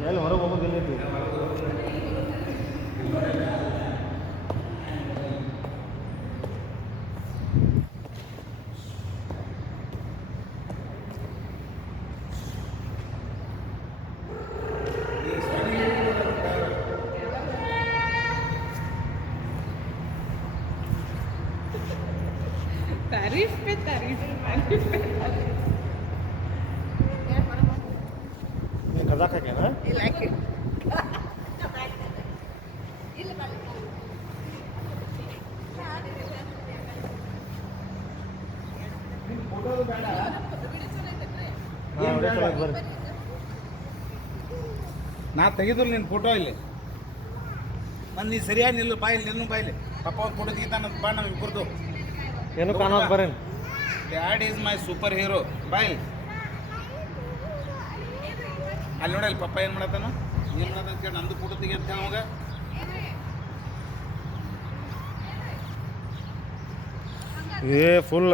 ಎಲ್ಲಿ ಹೊರಗೆ ಹೋಗೋದಿಲ್ಲ तारीफ पे तारीफ तारीफ पे कजाक है क्या ना I like it. ಬರ್ರಿ ನಾ ತೆಗೆದ್ರು ನಿನ್ನ ಫೋಟೋ ಇಲ್ಲಿ ಮತ್ತು ನೀ ಸರಿಯಾಗಿ ನಿಲ್ಲು ಬಾಯಿಲಿ ನಿಲ್ಲು ಬಾಯಿಲಿ ಪಪ್ಪ ಅವ್ರ ಫೋಟೋ ತೆಗಿತಾನ ಬಾ ನಮ್ಮ ಇಬ್ಬರದು ಏನು ಕಾಣೋದು ಬರ್ರಿ dad is my super hero ಬಾಯಿಲಿ ಅಲ್ಲಿ ನೋಡಲ್ಲಿ ಪಪ್ಪ ಏನು ಮಾಡತ್ತಾನ ಏನು ಮಾಡತ್ತ ಕೇಳಿ ನಂದು ಫೋಟೋ ತೆಗಿ ಅಂತ ಅವಾಗ ಏ ಫುಲ್